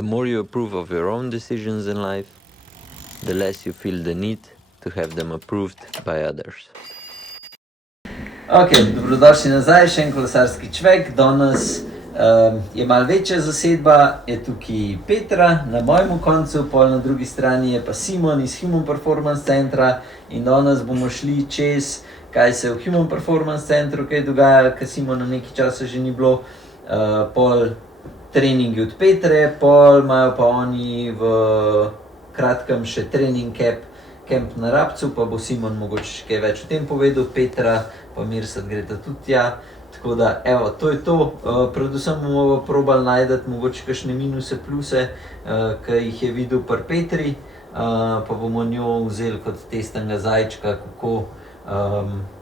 The more you approve of your own decisions in life, the less you feel the need to have them approved by others. Ok, dobrodošli nazaj, še en kolesarski čvek. Danes je malo večja zasedba, je tukaj Petra na mojem koncu, pol na drugi strani je pa Simon iz Human Performance Centra in danes bomo šli čez, kaj se v Human Performance Centru kaj dogaja, ker Simona nekaj časa že ni bilo, pol treningi od Petre, pol imajo pa oni v kratkem še trening camp na Rabcu, pa bo Simon mogoče kaj več o tem povedal, Petra pa Mirsad greta tudi tja. Tako da, evo, to je to. Predvsem bomo probali najdeti mogoče kakšne minuse, pluse, ki jih je videl pri Petri, pa bomo njo vzeli kot testenega zajčka, kako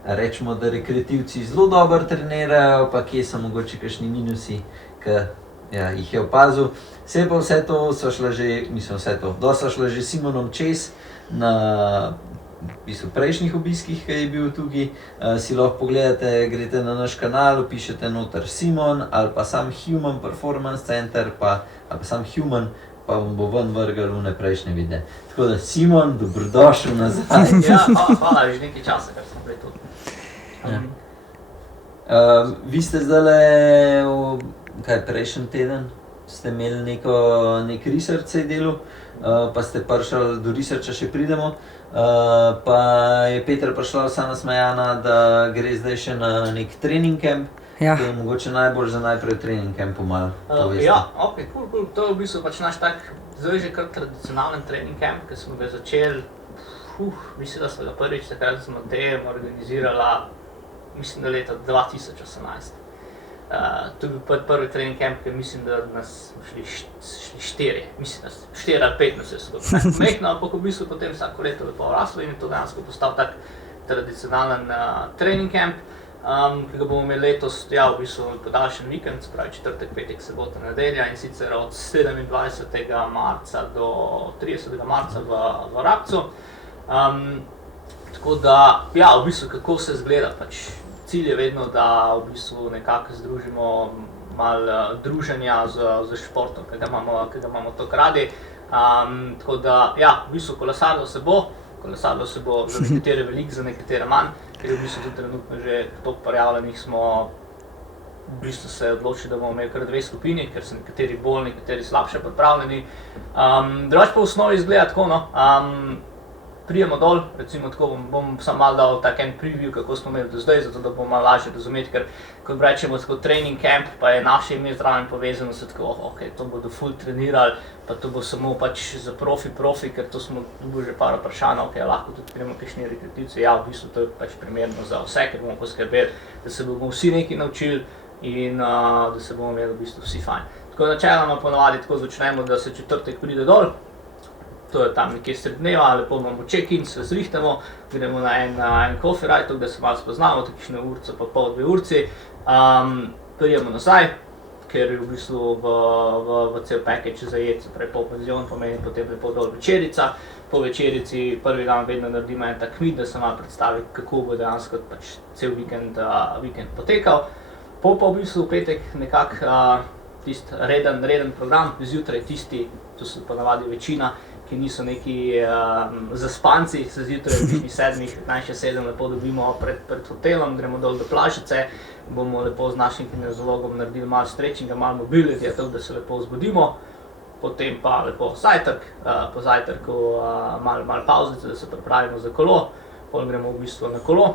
rečemo, da rekreativci zelo dobro trenirajo, pa kje so mogoče kakšni minusi, ki jih je opazil. Vse pa vse to sva šla že, dosta šla že s Simonom čez na prejšnjih obiskih, ki je bil tukaj. Si lahko pogledate, greste na naš kanal, pišete noter Simon ali pa sam Human Performance Center, ali pa sam Human, pa vam bo ven vrgel v prejšnje videe. Tako da, Simon, dobrodošel nazaj. Ja, hvala, že nekaj časa, ker sem prej tudi. Vi ste zdajle, prejšnji teden, ste imeli nek research se je delal, pa ste prišli, do researcha še pridemo, pa je Petra prišla vsa nasmejana, da gre zdaj še na nek trening camp, ki je mogoče najbolj za najprej trening campu malo povesti. Ja, ok, cool. To je v bistvu pač naš tak, zdaj že kar tradicionalen trening camp, ki smo ga začeli, mislim, da smo ga prvič takrat z Matejem organizirala, mislim, da leta 2018. To je bil prvi trening camp, ker mislim, da nas smo šli 4, mislim, da 4 ali 5 nas je skupaj. Mehno, ampak v bistvu potem vsako leto lepo raslo in je to dejansko postal tak tradicionalen trening camp, ki ga bomo imeli letos, v bistvu podaljšen vikend, se pravi četrtek, petek, sobota, nedelja in sicer od 27. marca do 30. marca v Rabcu. Tako da, v bistvu kako se zgleda, pač cilj je vedno, da v bistvu nekako združimo malo druženja z športom, ki ga imamo tako radi. Tako da, v bistvu kolesarilo se bo za nekatere veliko, za nekatere manj, ker je v bistvu tudi trenutno že toliko prijavljenih smo v bistvu se odločili, da bomo imeli kar 2 skupini, ker so nekateri bolj, nekateri slabše pripravljeni. Drugače pa v osnovi izgleda tako, prijemo dol, recimo tako bom samo malo dal tak en preview, kako smo imeli do zdaj, zato da bomo malo lažje razumeti, ker kot rečemo tako trening camp, pa je naše ime zraven povezano, se tako, to bodo ful trenirali, pa to bo samo pač za profi, ker to smo dobili že par vprašanj, lahko tudi prijemo kakšni rekreativci, v bistvu to je pač primerno za vse, ker bomo poskrbeli, da se bomo vsi nekaj naučili in da se bomo imeli v bistvu vsi fajn. Tako načeloma ponavadi tako začnemo, da se četrtek pride dol, to je tam nekje sred dneva, lepo imamo check-in, se zrihtamo, gremo na en coffee ride, da se malo spoznamo, takšne urco pa pol, 2 urci. Prijemo nazaj, ker je v bistvu v cel package zajet, se pravi pol penzion, pomeni potem lepo dol večerica. Po večerici prvi dan vedno naredimo en tak meet, da se malo predstavi, kako bo dejansko pač cel vikend potekal. Pa v bistvu v petek nekako tisti reden program, zjutraj tisti, to so ponavadi večina, ki niso neki zaspanci, se zjutraj v 7 lepo dobimo pred hotelom, gremo dol do plažice, bomo lepo z našim kineziologom naredili malo stretchinga, malo mobility, tako da se lepo vzbudimo, potem pa lepo zajtrk, po zajtrku malo pavzice, da se pripravimo za kolo, potem gremo v bistvu na kolo.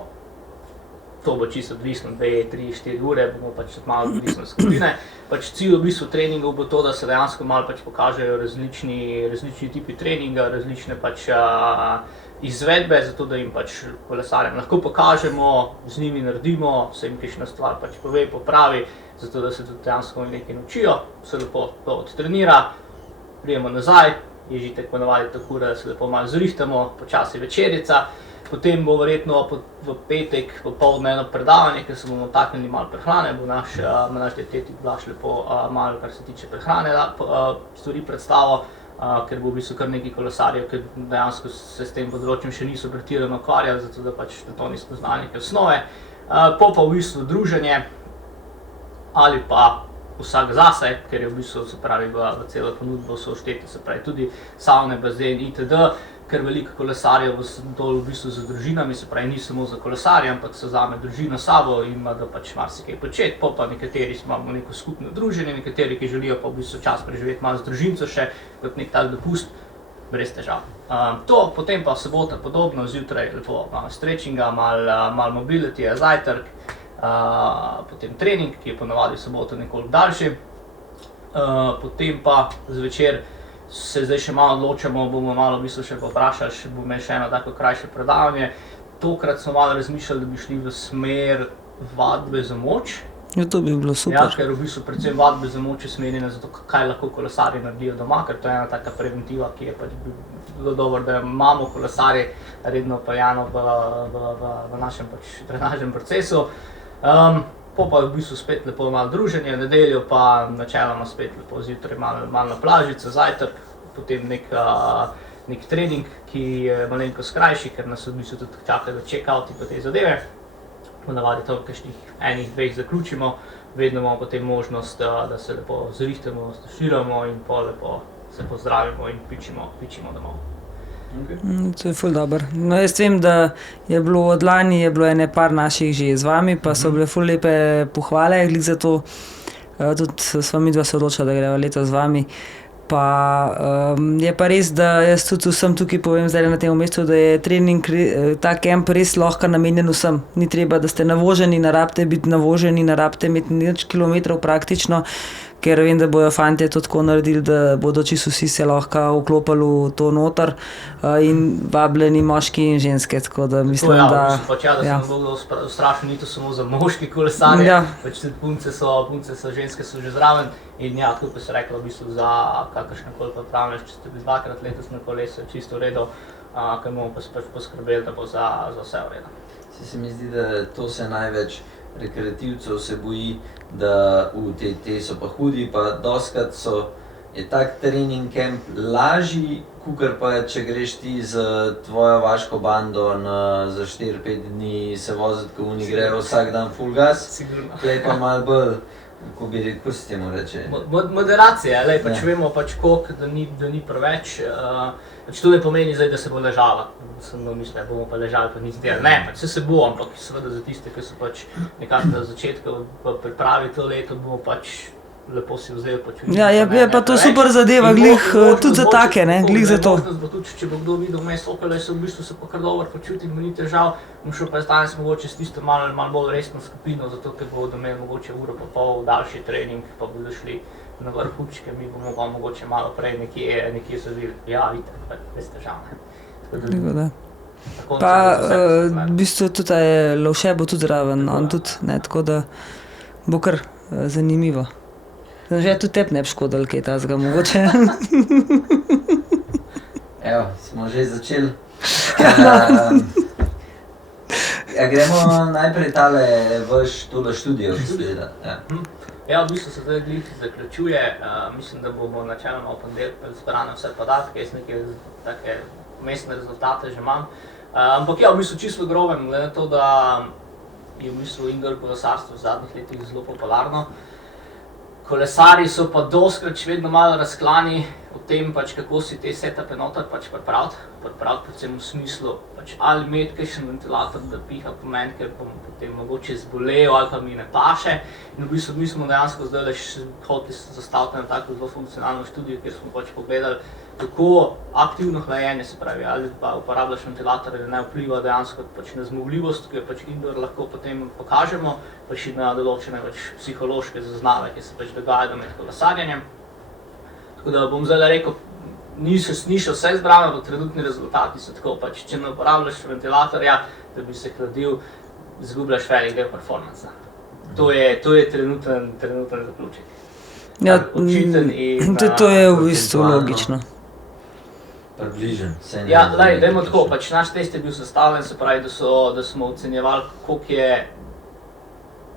To bo čisto odvisno, 2, 3, 4 ure, bomo pač malo odvisno skupine. Pač cilj v bistvu treningov bo to, da se dejansko malo pač pokažejo različni tipi treninga, različne pač izvedbe, zato da jim pač kolesarjem lahko pokažemo, z njimi naredimo, se jim kakšna stvar pač pove, popravi, zato da se tudi dejansko nekaj naučijo, se lepo to odtrenira, prijemo nazaj, ježitek ponavadi tako, da se lepo malo zrihtamo, počasi večerica. Potem bo verjetno v petek popoldne eno predavanje, ker se bomo taknili malo prehrane, bo naš dietetik Blaž lepo malo, kar se tiče prehrane, stvari predstavo, ker bo v bistvu kar nekaj kolesarjev, ker dejansko se s tem področjem še niso pretirano ukvarjali, zato da pač to niso znali neke osnove. Pa v bistvu druženje ali pa vsak zase, ker je v bistvu, se pravi, v celo ponudbo so všteti, se pravi, tudi savne, bazen itd., ker veliko kolesarjev dol v bistvu z družinami, se pravi, ni samo za kolesarje, ampak se vzame družino s sabo in ima da pač marsikaj početi, pa nekateri imamo neko skupno druženje, nekateri, ki želijo pa v bistvu čas preživeti malo z družinco še, kot nek tak dopust, brez težav. Potem pa sobota podobno, zjutraj lepo malo stretchinga, malo mobility, zajtrk, potem trening, ki je ponavadi v soboto nekoliko daljši, potem pa zvečer se zdaj še malo odločamo, bomo malo v bistvu še povprašali, bomo imeli še eno tako krajše predavanje. Tokrat smo malo razmišljali, da bi šli v smer vadbe za moč. Ja, to bi bilo super. Ja, ker v bistvu predvsem vadbe za moč je smerjene za to, kaj lahko kolesarji naredijo doma, ker to je ena taka preventiva, ki je pač bilo dobro, da imamo kolesarje redno peljano v našem pač trenažnem procesu. Pa v bistvu spet lepo malo druženje, v nedeljo pa načeloma spet lepo zjutraj malo na plažico, zajtrk, potem nek trening, ki je malenkost krajši, ker nas v bistvu tudi čakajo check-outi pa te zadeve. Ponavadi to v kakšnih enih, dveh zaključimo, vedno imamo potem možnost, da se lepo zrihtamo, stuširamo in pa lepo se pozdravimo in pičimo domov. To je ful dobro. No, jaz vem, da je bilo od lani ene par naših že z vami, pa so bile ful lepe pohvale, glih za to, tudi sva midva se odločila, da greva letos z vami. Pa je pa res, da jaz tudi vsem tukaj povem zdaj na tem mestu, da je trening, ta kemp res lahko namenjen vsem. Ni treba, da ste navoženi, ne rabite biti navoženi, ne rabite imeti nič kilometrov praktično, ker vem, da bojo fantje to tako naredili, da bodo čisto vsi se lahko vklopili v to noter in vabljeni moški in ženske, tako da mislim, da... Da se ne bo strašno, ni to samo za moški kolesarje, pač tudi punce, ženske so že zraven in ja, tako se rekla v bistvu za kakršnekoli pripravljenost, če ste bili dvakrat letos na kolesu, čisto v redu, ker bomo pač poskrbeli, da bo za vse v redu. Se mi zdi, da to se največ rekreativcev se boji, da te so pa hudi, pa dostikrat je tak trening camp lažji, kakor pa če greš ti z tvojo vaško bando za 4-5 dni se voziti, ko oni grejo vsak dan full gas, tlej pa malo bolj, kako se temu reče? Moderacija, pač vemo pač koliko, da ni preveč. Pač to ne pomeni zdaj, da se bo ležala. Sem mislil, da bomo pa ležali, pa nič delali. Ne, pač se bo, ampak seveda za tiste, ki so pač nekako na začetku pripravi to leto, bomo pač lepo si vzeli počutiti. Ja, je pa to super zadeva, glih tudi za take, ne, glih za to. Možnost bo tudi, če bo kdo videl vmes okole, se v bistvu se pa kar dobro počuti, mu ni težav. Bom šel pa danes mogoče s tisto malo bolj resno skupino, zato ker bodo imeli mogoče uro pa pol daljši trening, pa bodo šli na vrhučke, mi bomo pa mogoče malo prej nekje zavili. Ja, vidite, brez težav, ne. Tako da. Pa v bistvu tudi Lovše bo tudi zraven, on tudi, ne, tako da bo kar zanimivo. Že tudi tebi ne bi škodilo kaj tazga mogoče. Evo, smo že začeli. Gremo najprej tale vaš tole študijo izgledati. Ja, v bistvu se zdaj glih zaključuje, mislim, da bomo načeloma v ponedeljek zbrane vse podatke, jaz neke take vmesne rezultate že imam. Ampak ja, v bistvu čisto grobem, glede na to, da je v bistvu indoor kolesarstvo v zadnjih letih zelo popularno. Kolesarji so pa dostikrat še vedno malo razklani o tem, pač, kako si te setupe noter pač pripraviti predvsem v smislu, pač, ali imeti kakšen ventilator, da piha po meni, ker bom potem mogoče zbolel ali pa mi ne paše. In v bistvu mi smo dejansko zdaj hoteli zastaviti na tako zelo funkcionalno študijo, kjer smo pač pogledali, kako aktivno hlajenje, se pravi, ali pa uporabljaš ventilator ali ne, vpliva dejansko pač na zmogljivost, ki jo pač indoor lahko potem pokažemo, pa še na določene pač psihološke zaznave, ki se pač dogajajo med kolesarjenjem. Tako da bom zdaj rekel, ni še vse zbrano, ampak trenutni rezultati so tako pač, če ne uporabljaš ventilatorja, da bi se hladil, izgubljaš velik del performansa. To je trenuten zaključek. Ja, to je v bistvu logično. Približen. Ja, dajmo tako, pač naš test je bil sestavljen, se pravi, da smo ocenjevali, koliko je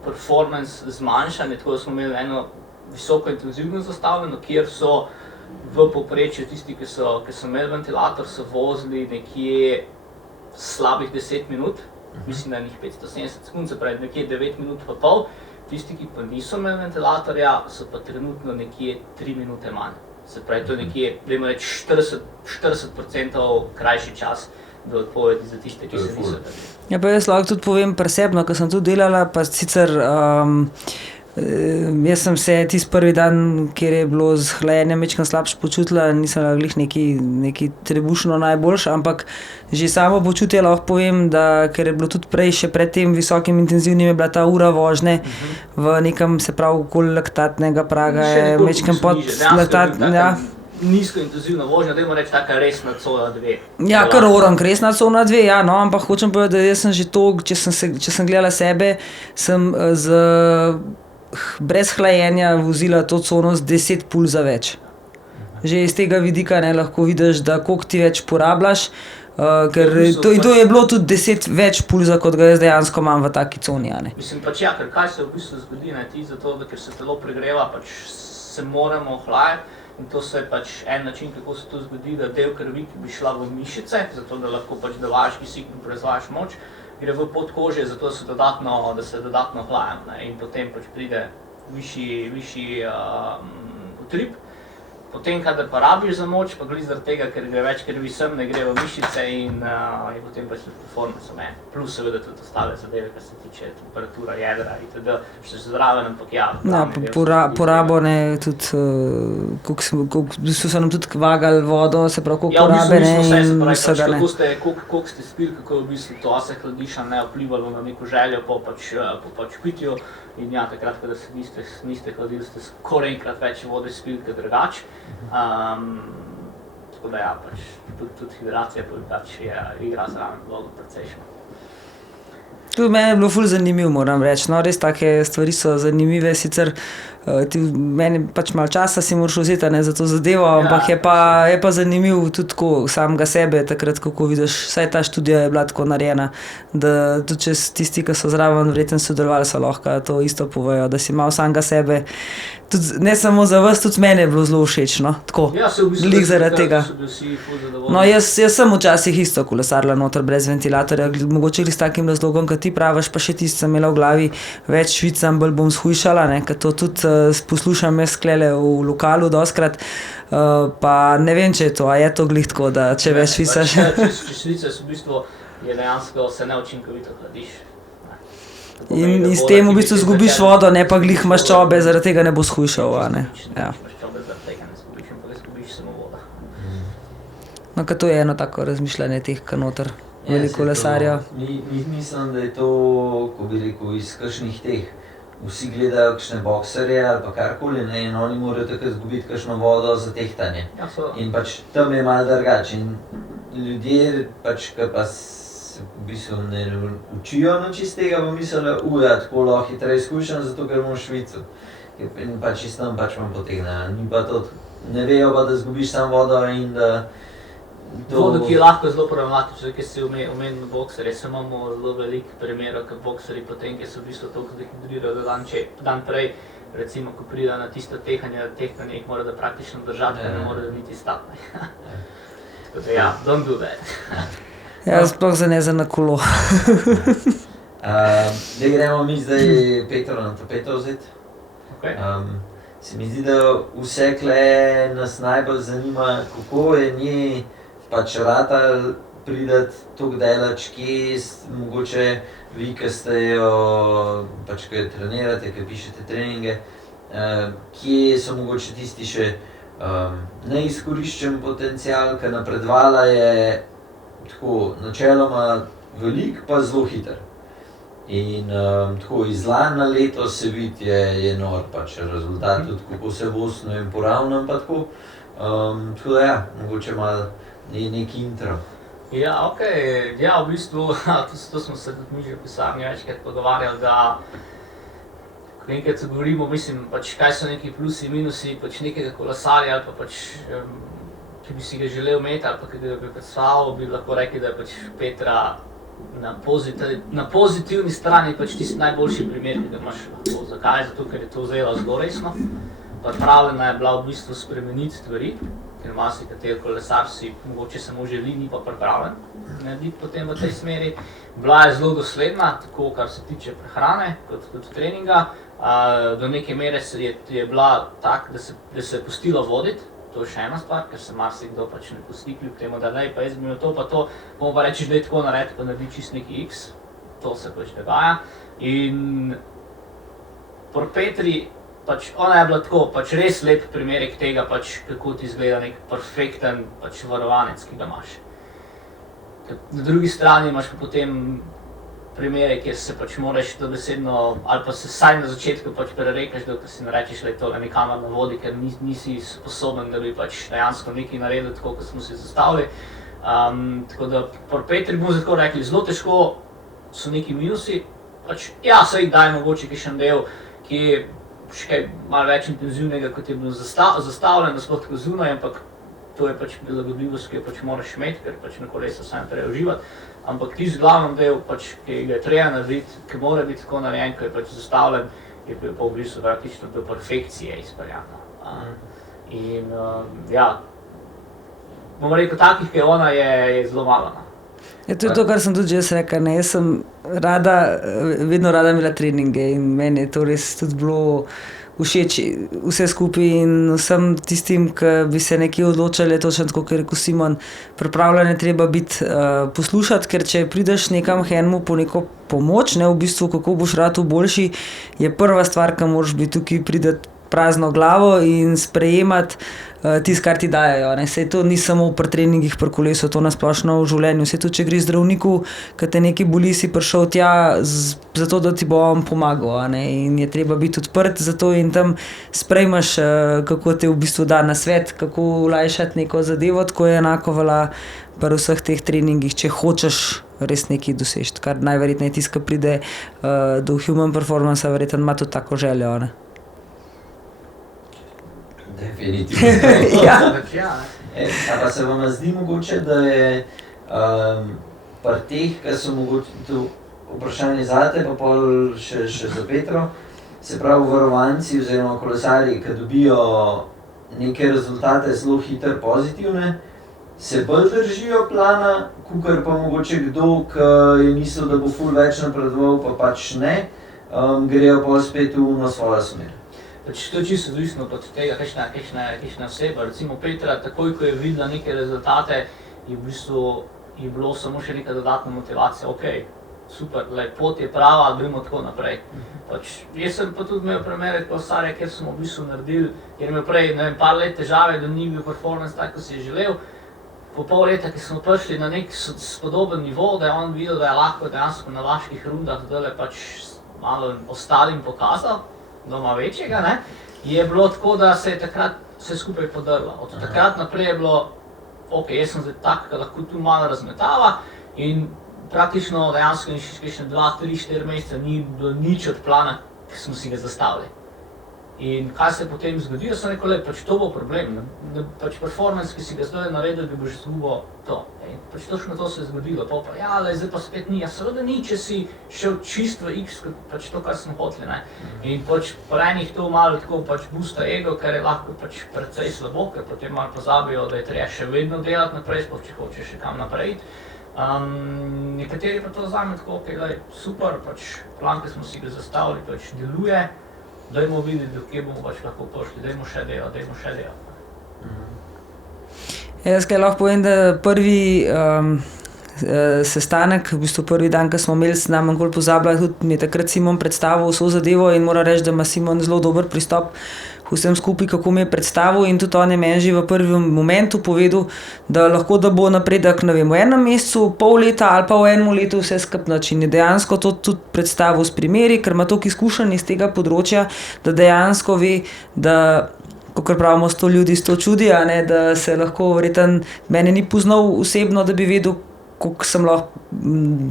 performance zmanjšan, tako da smo imeli eno visoko intenzivno zastavljeno, kjer so v povprečju tisti, ki so imeli ventilator, so vozili nekje slabih 10 minut, mislim, da njih 570 sekund, se pravi nekje 9 minut pa pol, Tisti, ki pa niso imeli ventilatorja, so pa trenutno nekje 3 minute manj. Se pravi, to je nekje, dajmo reči, 40% krajši čas do odpovedi za tiste, ki se niso dali. Ja, pa jaz lahko tudi povem presebno, ker sem tudi delala, pa sicer jaz sem se tisti prvi dan, kjer je bilo z hlajenjem majčkeno slabše počutila, nisem bila glih neki trebušno najboljša, ampak že samo počutje lahko povem, da ker je bilo tudi prej, še pred tem visokim intenzivnim, je bila ta ura vožnje v nekem, se pravi, okoli laktatnega praga, je majčkeno pod laktat, ja. Nizko intenzivna vožnja, dajmo reči taka resna cona 2. Ja, kar orang, resna cona 2, ja, no, ampak hočem povedati, da jaz sem že to, če sem gledala sebe, sem brez hlajenja vozila to cono z 10 pulza več. Že iz tega vidika ne lahko vidiš, da koliko ti več porabljaš, ker to je bilo tudi 10 več pulza, kot ga jaz dejansko imam v taki coni, ja, ne. Mislim pač ja, ker kaj se v bistvu zgodi, ne, ti zato, ker se telo pregreva, pač se moramo ohlajati. In to se je pač en način, kako se to zgodi, da del krvi, ki bi šla v mišice, zato da lahko pač dovajaš kisik in proizvajaš moč, gre v podkožje, zato da se dodatno hlajam, ne. In potem pač pride višji utrip. Potem, kadar pa rabiš za moč, pa glih zaradi tega, ker gre več krvi sem, ne gre v mišice in potem pač performance omen. Plus seveda tudi ostale zadeve, kar se tiče temperatura jedra itd. Še zraven, ampak ja. Ja, porabo ne, tudi, v bistvu so nam tudi vagali vodo, se pravi, koliko porabe, ne, in vsega, ne. Koliko ste spili, kako je v bistvu to, a se hladiša ne vplivalo na neko željo po pač pitju. In ja, takrat, kada se niste hladili, ste skoraj enkrat več vode spili, kot drugače. Tako da ja, pač tudi hidracija pač igra zraven vlogo precejšnjo. Tudi meni je bilo ful zanimivo, moram reči, no, res take stvari so zanimive, sicer meni pač malo časa si moraš vzeti, ne, za to zadevo, ampak je pa zanimivo tudi tako samega sebe, takrat, kako vidiš, vsaj ta študija je bila tako narejena, da tudi če tisti, ki so zraven verjetno sodelovali, so lahko to isto povejo, da si malo samega sebe, tudi ne samo za vas, tudi meni je bilo zelo všeč, no, tako, glih zaradi tega. No, jaz sem včasih isto kolesarila noter brez ventilatorja, mogoče s takim razlogom, kot ti praviš, pa še tisti sem imela v glavi, več švicam, bolj bom shujšala, ne, ker to tudi poslušam jaz sklele v lokalu dostkrat, pa ne vem, če je to, a je to glih tako, da če več švicaš. Če švicaš, v bistvu je dejansko se neučinkovito hladiš. In s tem v bistvu zgubiš vodo, ne pa glih maščobe, zaradi tega ne bo shujšal, a ne. Ja. Maščobe zaradi tega ne zgubiš, ampak zgubiš samo vodo. No, ker to je eno tako razmišljanje teh, kar noter veliko kolesarjev. Mislim, da je to, ko bi rekel, iz kakšnih teh. Vsi gledajo kakšne bokserje ali pa karkoli, ne, in oni morajo takrat zgubiti kakšno vodo za tehtanje. Ja, in pač tam je malo drugače. In ljudje pač, ki pa se v bistvu ne učijo nič iz tega, pa mislijo, ja, tako lahko hitreje skušam, zato ker bom švical. In pač iz tam pač vam potegne. Ni pa to, ne vejo pa, da zgubiš samo vodo in da vodo, ki je lahko zelo problematična, ker si omenil bokserje, se imamo zelo veliko primerov, ker bokserji potem, ki so v bistvu toliko dehidrirajo, da dan prej, recimo, ko pride na tisto tehanje jih mora da praktično držati, ker ne more niti stati. Tako da ja, don't do that. Ja, sploh za na kolo. Da gremo mi zdaj Petro na tapeto vzeti. Se mi zdi, da vse kle nas najbolj zanima, kako je njej pač ratal pridati toliko daleč, kje mogoče vi, ki ste jo, pač ki jo trenirate, ki pišete treninge, kje so mogoče tisti še neizkoriščen potencial, ker napredovala je tako načeloma velik, pa zelo hiter. In tako iz lani na leto se vidi, je nor pač rezultat, tudi kako se vosno in poravnam pa tako. Tako da ja, mogoče malo neki intro. Ja, okej, ja, v bistvu, to smo se tudi mi že v pisarni večkrat pogovarjali, da ko enkrat se govorimo, mislim, pač kaj so neki plusi in minusi pač nekega kolesarja ali pa pač, ki bi si ga želel imeti ali pa ki ga bi predstavljal, bi lahko rekli, da je pač Petra na pozitivni strani pač tisti najboljši primer, ki ga imaš lahko. Zakaj? Zato, ker je to vzela zelo resno. Pripravljena je bila v bistvu spremeniti stvari, ker marsikateri kolesar si mogoče samo želi, ni pa pripravljen narediti potem v tej smeri. Bila je zelo dosledna, tako kar se tiče prehrane kot treninga. Do neke mere je bila tak, da se je pustilo voditi. To je še ena stvar, ker se marsikdo pač ne pusti kljub temu, da pa jaz bi imel to pa to, bomo pa reči, da je tako naredi, pa naredi čist neki X. To se pač dogaja. In pri Petri, pač ona je bila tako, pač res lep primerek tega, pač kako ti izgleda nek perfekten pač varovanec, ki ga imaš. Na drugi strani imaš pa potem primere, kjer se pač moraš dobesedno, ali pa se saj na začetku pač prerekaš, dokler si ne rečeš, da je to nikamor ne vodi, ker nisi sposoben, da bi pač dejansko nekaj naredil tako, kot smo si zastavili. Tako da pri Petri bomo tako rekli, zelo težko so neki minusi, pač ja, saj daj mogoče kakšen del, ki je še kaj malo več intenzivnega, kot je bilo zastavljeno, sploh tako zunaj, ampak to je pač prilagodljivost, ki jo pač moraš imeti, ker pač na kolesu vsem treba uživati. Ampak tisti glavni del, pač, ki ga je treba narediti, ki mora biti tako narejen, ki je pač zastavljen, je pa v bistvu praktično do perfekcije izpeljano. In ja, bom rekel, takih, ki je ona, je zelo malo. Ja, to je to, kar sem tudi jaz rekla, ne, jaz sem vedno rada imela treninge in meni je to res tudi bilo všeč vse skupaj in vsem tistim, ki bi se nekje odločali, točno tako, kot je rekel Simon, pripravljen je treba biti poslušati, ker če prideš nekam enemu po neko pomoč, ne, v bistvu, kako boš radu boljši, je prva stvar, ki moraš biti tukaj, prideti prazno glavo in sprejemati tisto, kar ti dajejo. Saj to ni samo pri treningih, pri kolesu, to nasplošno v življenju. Saj tudi, če greš zdravniku, ki te nekaj boli, si prišel tja zato, da ti bo on pomagal. In je treba biti odprt za to in tam sprejmeš, kako te v bistvu da na svet, kako olajšati neko zadevo, tako je enako velja pri vseh teh treningih, če hočeš res nekaj doseči. Kar najverjetneje tisto, ki pride do human performance, verjetno ima tudi tako željo. Definitivno. Ja. Pa se vam zdi mogoče, da je pri teh, ki so mogoče to vprašanje zate, pa pol še za Petro, se pravi varovanci oziroma kolesarji, ki dobijo neke rezultate zelo hitro pozitivne, se bolj držijo plana, kakor pa mogoče kdo, ki je mislil, da bo ful več napredoval, pa pač ne, grejo pol spet v svojo smer. To je čisto odvisno od tega, kakšna oseba. Recimo Petra, takoj ko je videla neke rezultate, je v bistvu bilo samo še neka dodatna motivacija. Ok, super, pot je prava, gremo tako naprej. Jaz sem pa tudi imel primere kolesarja, kjer smo v bistvu naredili, ker je imel prej par let težave, da ni bil performance tak, kot si je želel. Po pol leta, ki smo prišli na nek podoben nivo, da je on videl, da je lahko dejansko na vaških rundah dole pač malo ostalim pokazal, doma večjega, ne, je bilo tako, da se je takrat vse skupaj podrlo. Od takrat naprej je bilo, ok, jaz sem zdaj tak, da lahko tu malo razmetava in praktično dejansko še 2, 3, 4 mesece ni bilo nič od plana, ki smo si ga zastavili. In kaj se je potem zgodilo, sem rekel, pač to bo problem, pač performance, ki si ga zdaj naredil, bi boš izgubil to. In pač točno to se je zgodilo, pa ja, zdaj pa spet ni, ja seveda ni, če si šel čist v X, pač to, kar smo hoteli, ne. In pač po enih to malo tako pač boosta ego, kar je lahko pač precej slabo, ker potem malo pozabijo, da je treba še vedno delati naprej, sploh če hočeš še kam naprej. Nekateri pa to vzame tako, ok, super, pač plan, ki smo si ga zastavili, pač deluje. Dajmo videti, do kje bomo pač lahko pošli, dajmo še delati. Jaz kaj lahko povem, da prvi sestanek, v bistvu prvi dan, ko smo imeli, se nam nikoli pozabila, tudi mi je takrat Simon predstavil vso zadevo in moram reči, da ima Simon zelo dober pristop vsem skupaj, kako mi je predstavil in tudi on je meni že v prvem momentu povedal, da lahko da bo napredek, ne vem, v enem mesecu, pol leta ali pa v enem letu vse skupaj in je dejansko to tudi predstavil s primeri, ker ima toliko izkušenj iz tega področja, da dejansko ve, da kakor pravimo 100 ljudi, 100 čudi, da se lahko verjetno mene ni poznal osebno, da bi vedel, koliko sem lahko,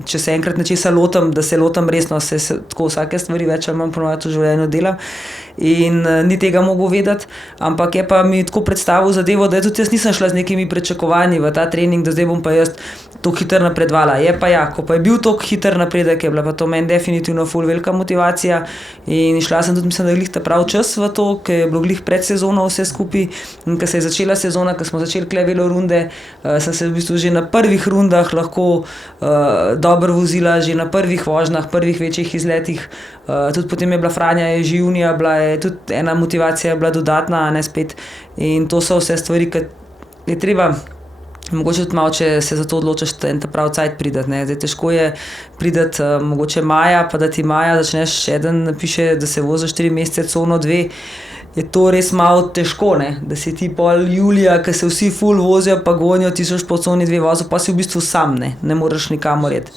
če se enkrat nečesa lotam, da se lotam resno, se tako vsake stvari več ali manj ponovati v življenju delam in ni tega mogel vedeti, ampak je pa mi tako predstavil zadevo, da tudi jaz nisem šla z nekimi pričakovanji v ta trening, da zdaj bom pa jaz toliko hitro napredovala. Je pa ja, ko pa je bil toliko hiter napredek, je bila pa to meni definitivno ful velika motivacija in šla sem tudi, mislim, da je glih ta prav čas v to, ker je bilo glih pred sezono vse skupaj in ko se je začela sezona, ko smo začeli kle velorunde, sem se v bistvu že na prvih rundah lahko dobro vozila že na prvih vožnjah, prvih večjih izletih. Tudi potem je bila Franja, je že junija, bila je tudi ena motivacija je bila dodatna, ne spet. In to so vse stvari, ki je treba. Mogoče tudi malo, če se za to odločiš, en ta pravi cajt prideti, ne. Zdaj težko je prideti mogoče maja, pa da ti maja začneš, eden napiše, da se voziš 4 mesece cono 2, je to res malo težko, ne. Da si ti pol julija, ko se vsi ful vozijo, pa gonijo, ti soš po coni 2 vozil, pa si v bistvu sam, ne moreš nikamor iti.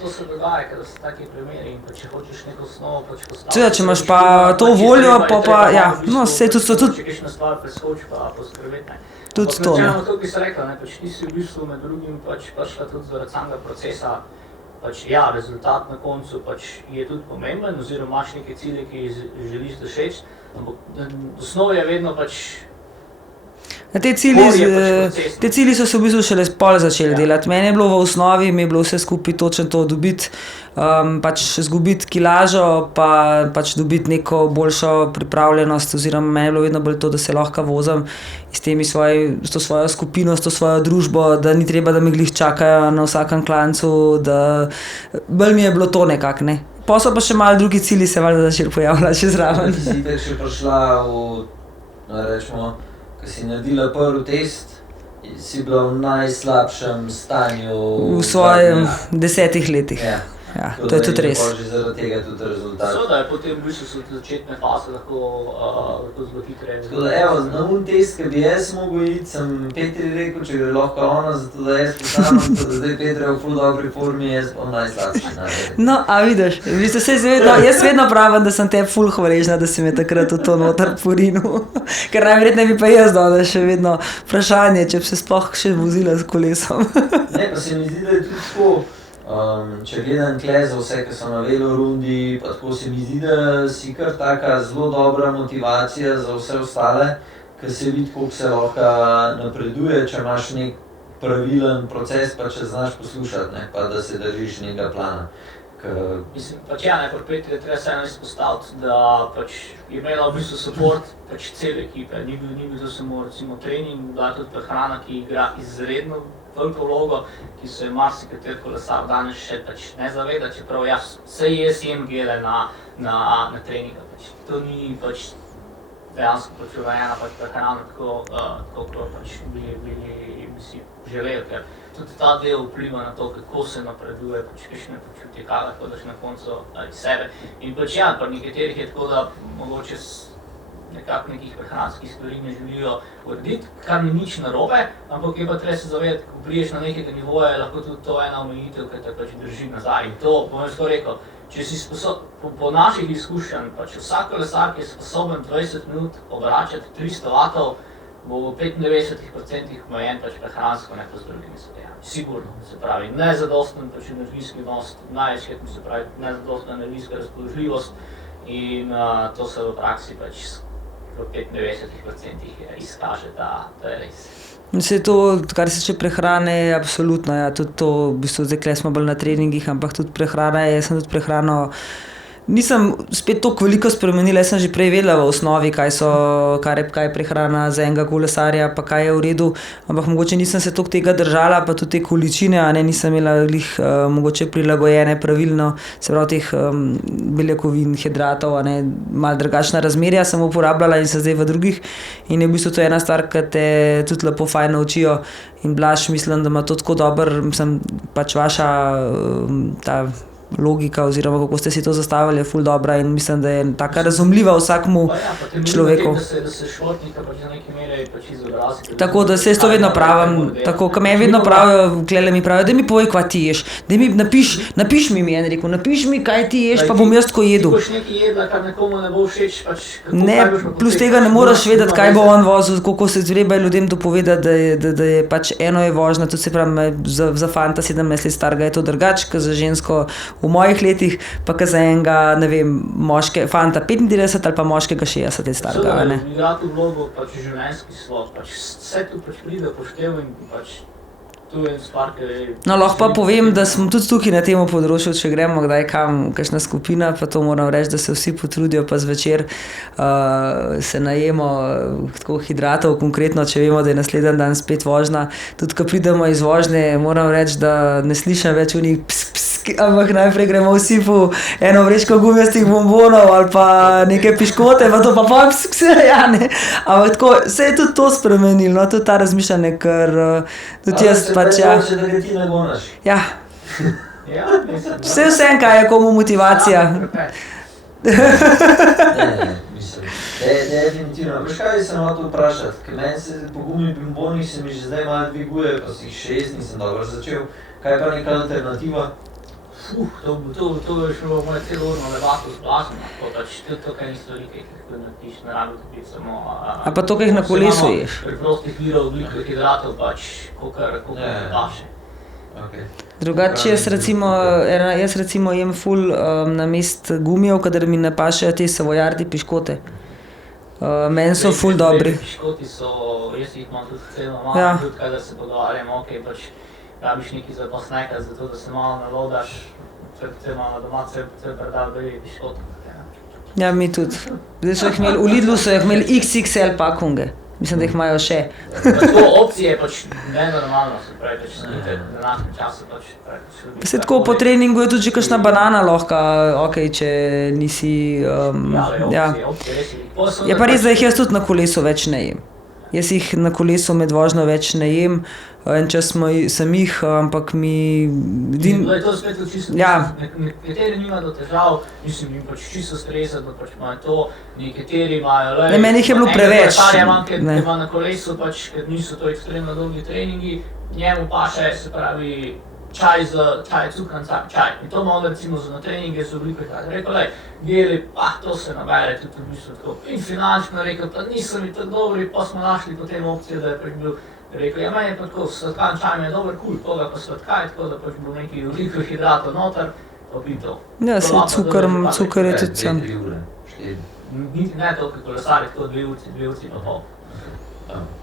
To se dogaja, ker so taki primeri in pa če hočeš neko osnovo postaviti. Seveda, če imaš pa to voljo, pa ja, no, saj tudi so tudi. Če kakšna stvar preskoči, pa poskrbeti, ne. Tudi to, ne. To bi se rekla, ne, pač ti si v bistvu med drugim prišla tudi zaradi samega procesa, ja, rezultat na koncu je tudi pomemben, oziroma imaš neke cilje, ki jih želiš doseči, ampak osnov je vedno Te cilji so se v bistvu šele pol začeli delati. Meni je bilo v osnovi, mi je bilo vse skupaj točno to dobiti, zgubiti kilažo, pa dobiti neko boljšo pripravljenost, oziroma meni je bilo vedno bolj to, da se lahko vozim s to svojo skupino, s to svojo družbo, da ni treba, da me glih čakajo na vsakem klancu, da bolj mi je bilo to nekako, ne. Pol so pa še malo drugi cilji se valjda začeli pojavljati še zraven. Ti si itak še prišla ko si naredila prvi test, si bila v najslabšem stanju v svojem 10 letih. Ja, to je tudi res. Že zaradi tega tudi rezultat. Seveda je potem v bistvu so začetne fase lahko zelo hitre. Tako da evo, na test, ki bi jaz mogel iti, sem Petri rekel, če gre lahko ona, zato da jaz posamem, tako da zdaj Petra je v ful dobri formi, jaz bom najslabši. No, a vidiš, jaz vedno pravim, da sem te ful hvaležna, da si me takrat v to noter porinil. Ker najverjetneje bi pa jaz dala še vedno vprašanje, če bi se sploh še vozila s kolesom. Ne, pa se mi zdi, da je tudi tako. Če gledam tle za vse, ki so na velorundi, pa tako se mi zdi, da si kar taka zelo dobra motivacija za vse ostale, ki se vidi, koliko se lahko napreduje, če imaš nek pravilen proces, pa če znaš poslušati, ne, pa da se držiš nekega plana. Mislim, najprej Petri je treba vseeno izpostaviti, da je imela v bistvu support cele ekipe, ni bil to samo recimo trening, bila tudi prehrana, ki igra izredno veliko vlogo, ki se je marsikateri kolesar danes še ne zaveda, čeprav saj jaz jem gele na treninga. To ni dejansko urejena prehrana tako, kot bi si želel, ker tudi ta del vpliva na to, kako se napreduje, kakšne počutje, kaj lahko daš na koncu iz sebe. In pri nekaterih je tako, da mogoče nekako nekih prehranskih stvari ne želijo urediti, kar ni nič narobe, ampak je pa treba se zavedati, ko priješ na nekega nivoja, je lahko tudi to ena omejitev, ki te drži nazaj. In to, bom jaz rekel, če si po naših izkušnjah, vsak kolesar, ki je sposoben 20 minut obračati 300 vatov, bo v 95% omejen prehransko, ne pa z drugimi zadevami. Sigurno, se pravi, nezadosten energijski vnos, največkrat se pravi nezadostna energijska razpoložljivost in to se v praksi v 95% izkaže, da je res. Vse to, kar se tiče prehrane, je absolutno, ja, tudi to, v bistvu zdaj smo bolj na treningih, ampak tudi prehrana, jaz sem tudi prehrano, nisem spet toliko veliko spremenila, jaz sem že prej vedela v osnovi, kaj je prehrana za enega kolesarja, pa kaj je v redu, ampak mogoče nisem se toliko tega držala, pa tudi te količine, nisem imela mogoče prilagojene pravilno, se pravi teh beljakovin, hidratov, malo drugačna razmerja sem uporabljala in sem zdaj v drugih in je v bistvu to ena stvar, ki te tudi lepo fajn naučijo in Blaž, mislim, da ima to tako dober, mislim, vaša ta logika oziroma kako ste si to zastavili je ful dobra in mislim, da je taka razumljiva vsakmu človeku. Da se športnika na neki meri izobrazi. Tako da se jaz to vedno pravim, tako, ko me vedno pravijo, klele mi pravijo, da mi povej, kva ti ješ, da mi napiš mi, je rekel, napiš mi, kaj ti ješ, pa bom jaz tako jedel. Ti boš nekaj jedla, kar nekomu ne bo všeč, ne, plus tega ne moraš vedeti, kaj bo on vozil, koliko se treba ljudem dopovedati, da je eno je vožnja, tudi se pravi, za fanta 17 let starega je to drugač, kot za žensko v mojih letih, pa ka za enega, ne vem, fanta 35 ali pa moškega 60 let starega. Seveda, igra tu vlogo življenjski slog, vse tu pride poštev in To je stvar, ki je... No, lahko pa povem, da smo tudi tukaj na tem področju, če gremo kdaj kam, kakšna skupina, pa to moram reči, da se vsi potrudijo, pa zvečer se najemo tako hidratov, konkretno, če vemo, da je naslednji dan spet vožnja. Tudi, ko pridemo iz vožnje, moram reči, da ne slišim več v njih ampak najprej gremo vsi po eno vrečko gumijastih bombonov ali pa neke piškote, pa to pa ja, ne. Ampak tako, se je tudi to spremenilo, no, tudi ta razmišljanje, ker tudi jaz pač, ja. Da ga ti ne gonaš. Ja. Ja, mislim, Vse, kaj je komu motivacija. Ne, mislim. Definitivno. Veš kaj sem hotel vprašati, ker meni se po gumi bombonih se mi že zdaj malo dviguje, pa si jih 6 nisem dobro začel. Kaj pa neka alternativa? To je šlo moje celo urno debato splošno, pač to, kaj ni stvari, ki jih narediš, ne rabi biti samo... A pa to, kaj jih na kolesu ješ? Preprostih virov ogljikovih hidratov, pač, kolikor paše. Okay. Drugače jaz recimo jem ful namesto gumijev, kadar mi ne pašejo te savojardi piškote. Meni so ful dobri. Piškoti so, jaz jih imam tudi celo malo, Ja. tudi kada se pogovarjamo, okej, pač rabiš nekaj za posneka, zato da se malo nalodaš, če malo doma cel predal beli piškoti. Ja, mi tudi. Zdaj so jih imeli, v Lidlu so jih imeli XXL pakunge. Mislim, da jih imajo še. To opcije je pač nenormalno, se pravi, pač na današnjem času pač ljudi. Se tako po treningu je tudi že kakšna banana lahko, okej, če nisi, ja. Opcije res je. Je pa res, da jih jaz tudi na kolesu več ne jem. Jaz jih na kolesu med vožnjo več ne jem, en čas sem jih, ampak mi... To spet čisto, Ja. nekateri nimajo težav, mislim, jim pač čisto stresa, da pač imajo to, nekateri imajo... Ne, meni jih je bilo preveč. Ki ima na kolesu, pač, ker niso to ekstremno dolgi treningi, njemu paše, se pravi, čaj, cukran čaj. In to malo recimo za na treninge so bili prihajati. Rekel, geli, to se nabere tudi v bistvu tako. In finančno rekel, pa niso mi tako dobri, pa smo našli potem opcije, da je pač bil. Rekel, ja, meni je pa tako, sladkan čaj mi je dober kul, koga pa sladkaj, tako da pač bo nekaj ogljikovih hidratov noter, pa bi to. Ja, se cukor je tudi sam. 3 ure, 4. Niti ne toliko kolesarji, tako 2 uri pa pol.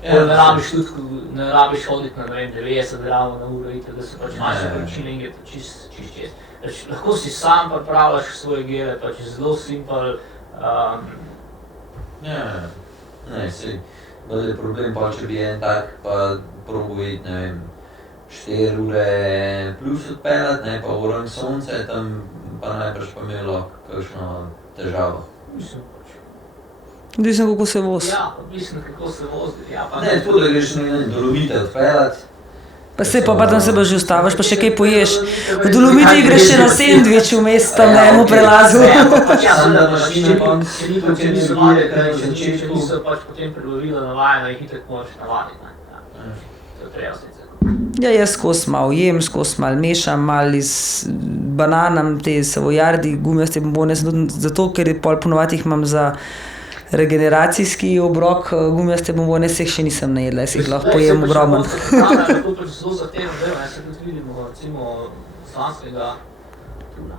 Ja, Ne rabiš tudi, ne rabiš hoditi na 90 gramov na uro, da se pač naše količine in je to čist čez. Lahko si sam pripravljaš svoje gele, pač zelo simpel. Ne, sej. Bolj je problem pa, če bi en tak pa probal iti, ne vem, 4 ure plus odpeljati, ne, pa oranj sonce, tam pa najbrž pa imel lahko kakšno težavo. Mislim pač. Odvisno, kako se vozi. Ja, odvisno kako se vozi. Ja, pa Ne, tako da greš na Dolomite odpeljati. Pa se pa tam se pa že ustaviš, pa še kaj poješ. V Dolomitih greš še na sendvič vmes, tam na emu prelazu. Samo da imaš ti na koncu, če niso bile, kaj na Če začetku. niso pač potem prebavila navajena, jih itak moraš navaditi. To je treba sicer. Ja, jaz skozi malo jem, skozi malo mešam, malo iz bananam, te savojardi, gumijaste bombone, zato ker pol ponovadi jih imam za regeneracijski obrok, gumijaste bombone, se jih še nisem najedla, jaz jih lahko pojem ogromno. Hrana je lahko pač zelo zahtevno delo, se tudi vidimo recimo z lanskega tura.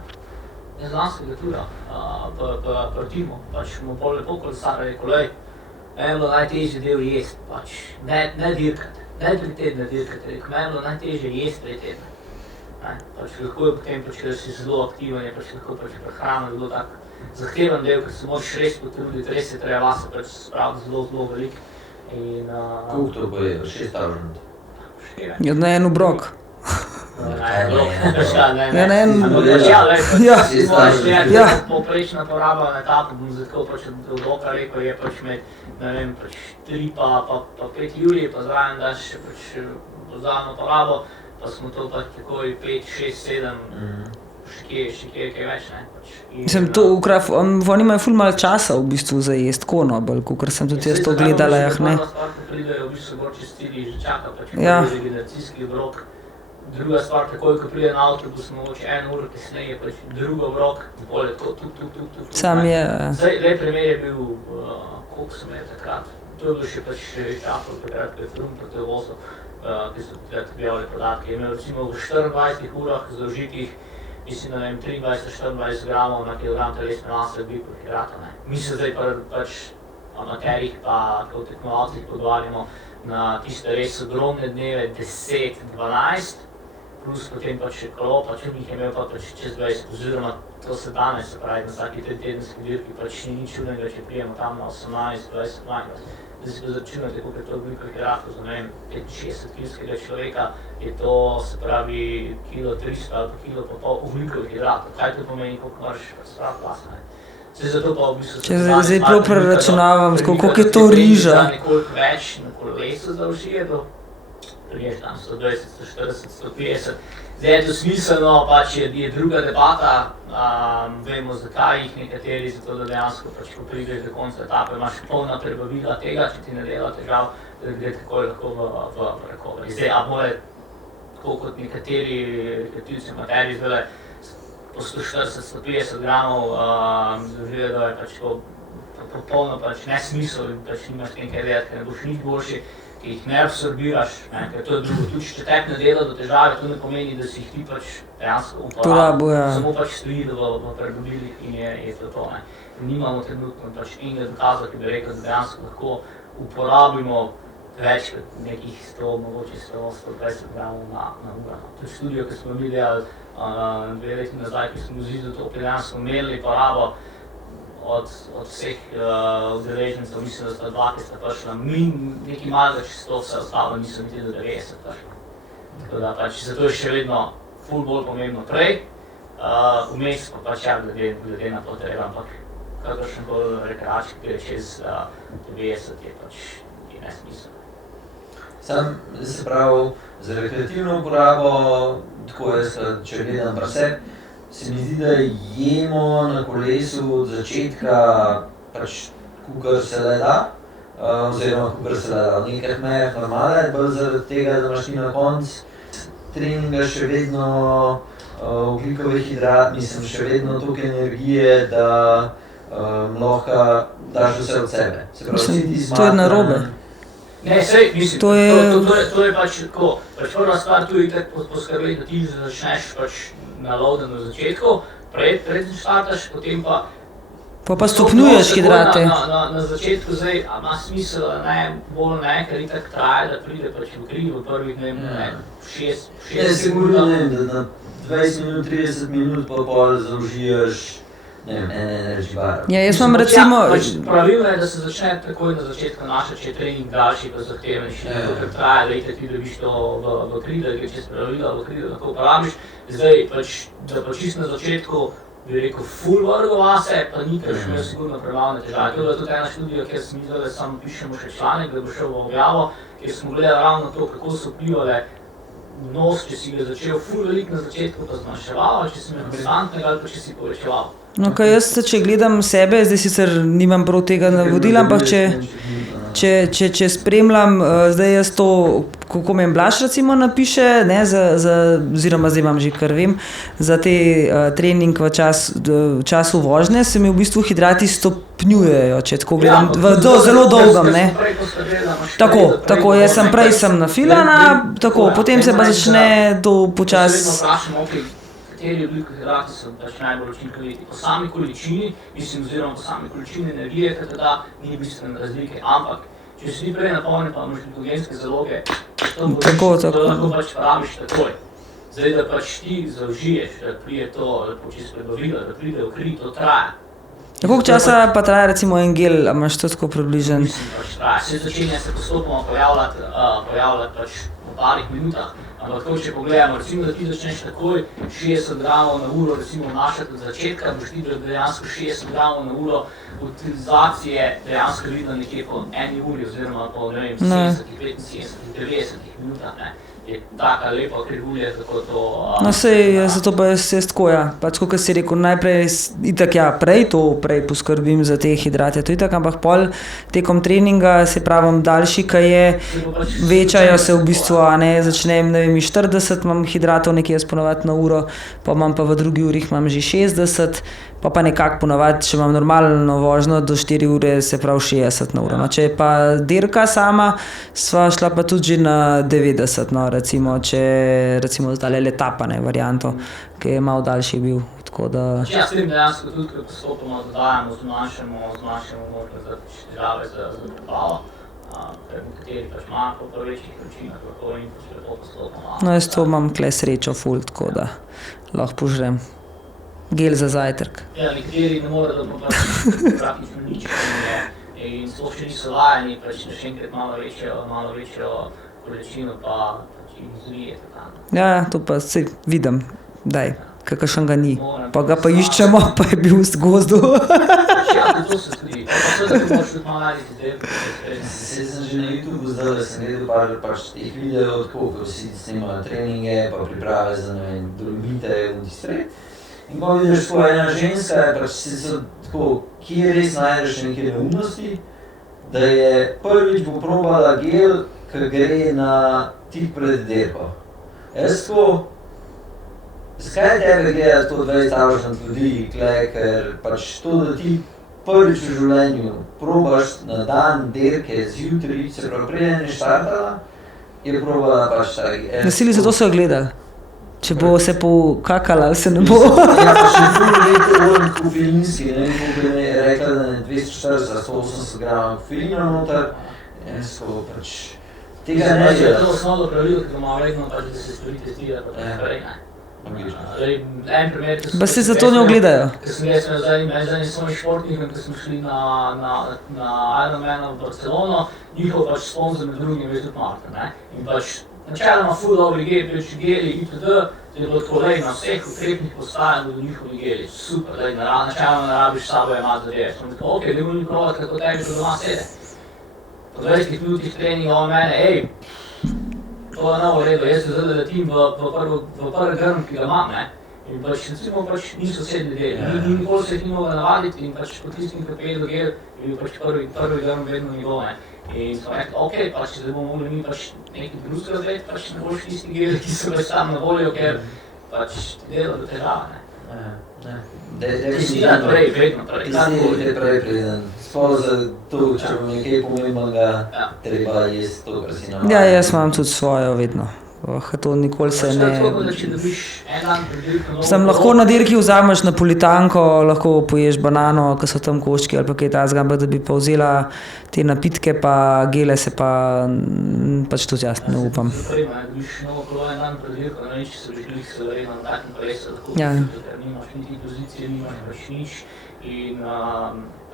Z lanskega tura, pa timu, pač mu pol lepo kolesar rekel, meni je bilo najtežji del jesti, pač ne dirkati, ne 3 tedne dirkati, rekel, meni je bilo najtežje jesti 3 tedne. Pač lahko je potem, pač, ker si zelo aktiven, je pač lahko pač prehrana zelo tak zahteven del, ker se moraš res potruditi, res je treba vase pač spraviti zelo velik. Koliko to bo je? 6000? Ja, na en obrok. Ja, na en... Ja, poprečna poraba na etapu, bom zato pač od oka rekel, je pač med, ne vem, pač 3 pa 5 juli, pa zraven daš še pač zadnjo porabo, pa smo to pač takoj 5, 6, 7, še kje kaj več, ne. Mislim, to oni imajo ful malo časa v bistvu za jesti kono, bolj, kakor sem tudi jaz to gledala, ne. Prva stvar, ko pridejo, v bistvu gor čez cilji že čaka, pač Ja. regeneracijski obrok. Druga stvar, takoj, ko pride na avtobus, mogoče 1 uro kasneje, pač drugi obrok, pol je tako tuk. Sam je... Zdaj, primer je bil, koliko sem imel takrat, to je bilo še pač časov takrat, ko je Frum proti vozil, ki so takrat objavili podatke, je imel recimo v 24 urah zaužitih, mislim, ne vem, 23-24 gramov na kilogram telesne mase glikohidrata, ne. Mi se zdaj pač amaterjih pa v tekmovalcih pogovarjamo na tiste res ogromne dneve 10-12, plus potem pač še kolo, pač v njih je imel pa pač čez 20, oziroma to se danes, se pravi, na vsaki tedenski dirki pač ni nič čudnega, če prijemo tam na 18-20 km. Zdaj si pa začunate, koliko je to veliko hidratov, za ne vem, 65-kilskega človeka je to, se pravi, kilo 300 ali pa kilo pa pol veliko hidratov. Kaj to pomeni, koliko moraš spraviti glasno, ne? Zdaj zato pa v bistvu... Če zdaj prav preračunavam, koliko je to riža. Za nekoliko več na kolesu zaužije, priješ tam 120, 140, 150. Zdaj je to smiselno, pač je druga debata, vemo zakaj jih nekateri, zato da dejansko pač ko prideš do konca etape, imaš polna prebavila tega, če ti ne dela težav, da gre takoj lahko v recovery. Zdaj, a more, tako kot nekateri rekreativci amaterji zdaj po 140-150 gramov zaužije, da je pač to popolno pač nesmisel in pač nimaš nekaj delati, ker ne boš nič boljši, ki jih ne absorbiraš, ker to je drugo. Tudi če tek ne dela do težave, to ne pomeni, da si jih ti pač dejansko uporabil. Samo pač stoji v prebavilih in je to. Nimamo trenutno pač enega dokaza, ki bi rekel, da dejansko lahko uporabimo več kot nekih 100, mogoče 100-120 gramov na uro. To je študijo, ki smo mi delali 2 leti nazaj, ki smo z izotopij dejansko merili porabo od vseh udeležencev, mislim, da sta 2, ki sta prišla nekaj malega čez 100, vse ostalo niso niti do 90 prišla. Tako da pač zato je še vedno ful bolj pomembno prej, vmes pa pač glede na to treba, ampak kakršen bolj rekreački, ki je čez 90 je pač nesmisel. Sam, se pravi, za rekreativno uporabo, tako jaz, če gledam pri sebi, se mi zdi, da jemo na kolesu od začetka pač kukar se le da, oziroma kukar se le da v nekaj mejah normale, bolj zaradi tega, da imaš ti na koncu treninga še vedno ogljikove hidrate, mislim, še vedno toliko energije, da lahko daš vse od sebe. Se pravi, to je narobe. Ne, sej, mislim, to je pač tako. Pač prva stvar tu je tako poskrbeti, da ti začneš pač naloden na začetku, preden štartaš, potem pa... Pa stopnjuješ hidrate. Na začetku zdaj, a ima smisel, da ne, bolj ne, ker itak traje, da pride pač v kri v prvih, ne vem, 6 minut. Da na 20 minut, 30 minut pa pol zaužiješ, ne vem, energy bar. Ja, jaz imam recimo... Pravilno je, da se začne takoj na začetku naša, če je trening daljši pa zahtevnejši, ker traje, da itak ti dobiš to v kri, da gre čez pravila v kri, da lahko uporabiš. Zdaj, da pa čisto na začetku, bi rekel, ful vrgo vase, pa ni, ker še imel sigurno prebavne težave. To je tudi ena študija, kjer sem mislil, da samo pišemo še članek, da bo šel v objavo, kjer smo gledali ravno to, kako so vplivale vnos, če si ga začel ful veliko na začetku, pa zmanjševal, če si imel konstantnega ali pa če si povečeval. No, kaj jaz, če gledam sebe, zdaj sicer nimam prav tega navodila, ampak če spremljam, zdaj jaz to, kako me Blaž recimo napiše, ne, oziroma zdaj imam že kar vem, za te trening v času vožnje, se mi v bistvu hidrati stopnjujejo, če tako gledam, zelo dolgem, ne. Tako, jaz sem nafilana, tako, potem se pa začne to počasi... Kateri ugljikohidrati so pač najbolj učinkoviti. Po sami količini, oziroma po sami količini energije, ker teda ni bistvene razlike, ampak če si ti prej napolnil, pa imaš glikogenske zaloge, to lahko pač porabiš takoj. Zdaj, da pač ti zaužiješ, da pride to, čez prebavilo, da pride v kri, to traja. Koliko časa pa traja recimo en gel, a imaš to tako približen? Mislim, pač traja. Se začenja se postopoma pojavljati pač v parih minutah. Ampak tako, če pogledamo, recimo, da ti začneš takoj 60 gramov na uro, recimo vnašati od začetka, boš ti dejansko 60 gramov na uro utilizacije dejansko vidno nekje po 1 uri oziroma po, ne vem, 70, 75, 90 minutah, ne. Je taka lepa krivulja, kako to... No sej, zato pa jaz tako, ja, pač kot si rekel, najprej itak ja, prej poskrbim za te hidrate, to itak, ampak pol tekom treninga, se pravim, daljši, kaj je, večajo se v bistvu, a ne, začnem, ne vem, 40 imam hidratov nekje jaz ponovadi na uro, pa imam pa v drugi urih imam že 60, pa nekako ponovadi, če imam normalno vožnjo do 4 ure, se pravi 60 na uro. No, če je pa dirka sama, sva šla pa tudi že na 90, no, recimo, če recimo zdaj letapa, ne, varianto, ki je malo daljši bil. tako da... Ja, s tem dejansko tudi, ko postopoma dodajamo, zmanjšamo možnost za težave z prepavo. Nekateri pač imajo po večjih količinah lahko in pač lepo postopoma. No, jaz to imam tukaj srečo ful, tako da lahko požrem gel za zajtrk. Ja, nekateri ne morejo, da bo pač praktično nič in sploh še niso vajeni, pač še enkrat malo večjo količino pa pač jih zlije. Ja, to pa se vidim, daj, kakšen ga ni. Pa ga pa iščemo, pa je bil v gozdu. Ja, to se tudi. Pa seveda, ko moraš tudi malo narediti izdelke. Jaz sem že na YouTubeu zdaj, da sem gledal pač teh videov, tako, ko vsi snimajo treninge, pa priprave za, ne vem, dolomite in distre. In ko vidiš, ko je ena ženska, pač so tako, kje res najdeš neke neumnosti, da je prvič poprobala gel, ki gre na tik pred dirko. Jaz tako, zakaj tebe gleda 120 ljudi, ker pač to, da ti prvič v življenju probaš na dan dirke zjutraj, se pravi, preden je štartala, je probala pač tak. Nasili se to so jo gledali. Če bo se pokakala, ali se ne bo. Ja, pa še ful leti oren kofeinski, ne vem, koliko mi je rekla, da je 240-180 gramov kofeina noter. Jaz ko pač tega ne Je želim. to osnovno pravilo, ki ima vedno pač, da se stvari testira kot naprej, ne. En primer, Pa se zato ne ogledajo. Ker sem jaz z enim svojim športnikom, ko smo šli na Ironmana v Barcelono, njihov pač sponzor med drugim je tudi Martin, ne. In pač načeloma ful dobri geli, itd. Je bilo tako, lej, na vseh ukrepnih postajah bodo njihovi geli, super, lej, načeloma ne rabiš s sabo imati zadeve. Sem tako, okej, dajmo mi probati, kako tebi to doma sede. Po 20 minutih treninga on mene, to je novo redo, jaz se zdaj letim v prvi grm, ki ga imam, ne. In pač recimo pač niso sedli deli, nikoli se jih ni mogla navaditi in pač po tistim, ki je gel, je bil pač prvi grm vedno njegov, ne. In smo rekli, okej, pač zdaj bomo mogli mi pač nekaj drugega zdaj, pač ne boš tisti gel, ki so pač tam na voljo, ker pač dela do težava, ne. Testira prej, vedno prej, Testira prej preden. Sploh za to, če bo nekaj pomembnega, treba jesti to, kar si navaden. Ja, jaz imam tudi svojo vedno. To nikoli se ne... Tako, da če dobiš en dan pred dirko novo... Sam lahko na dirki vzameš napolitanko, lahko poješ banano, ko so tam koščki ali pa kaj takega, ampak da bi pa vzela te napitke pa gele se pa pač tudi jaz ne upam. Dobiš novo kolo en dan pred dirko, ne veš, če se bi glih seveda na takem kolesu, lahko ker nimaš niti pozicije, nimaš pač nič in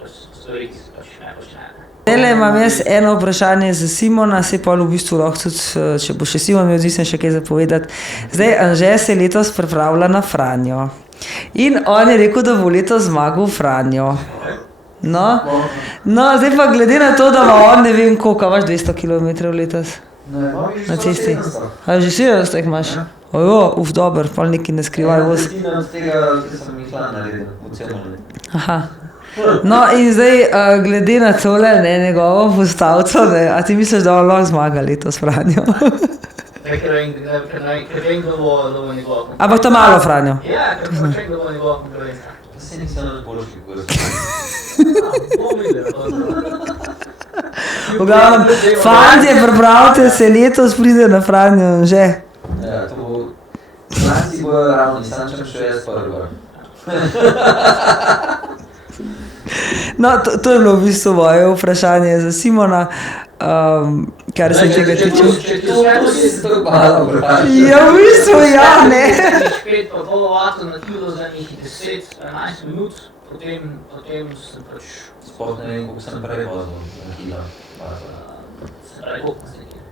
pač stvari, ki se pač ne počnejo. Zdajle imam jaz eno vprašanje za Simona, saj pol v bistvu lahko tudi, če bo še Simon imel odvisno še kaj zapovedati. Zdaj, Anže se letos pripravlja na Franjo in on je rekel, da bo letos zmagal Franjo. No, zdaj pa glede na to, da ima on ne vem koliko, imaš 200 km letos na cesti. Ali že 700 jih imaš? Ojo, dober, pol nekaj ne skrivaj voz. Tretjina od tega, ki sem jih naredil, v celom letu. Aha. No in zdaj, glede na tole, ne, njegovo postavco, ne, a ti misliš, da on lahko zmaga letos Franjo? Ker vem, da bo njegova. Ampak to malo Franjo. Ja, ker pač vem, da bo njegova konkurenca. Pa se nisem na boljših vrstah. Bomo videli. V glavnem, fantje, pripravite se, letos pride na Franjo, že. Ja, to bo... Franci bojo ravni, sam čem še jaz prvi. No, to je bilo v bistvu moje vprašanje za Simona, kar se tega tiče. Če ti si se to malo vprašanje. Ja, v bistvu ja, ne. 5,5 vatov na kilo za njih 10-11 minut, potem sem pač... Sploh ne vem, koliko sem prej vozil na kilo. Se pravi, koliko sem kilo?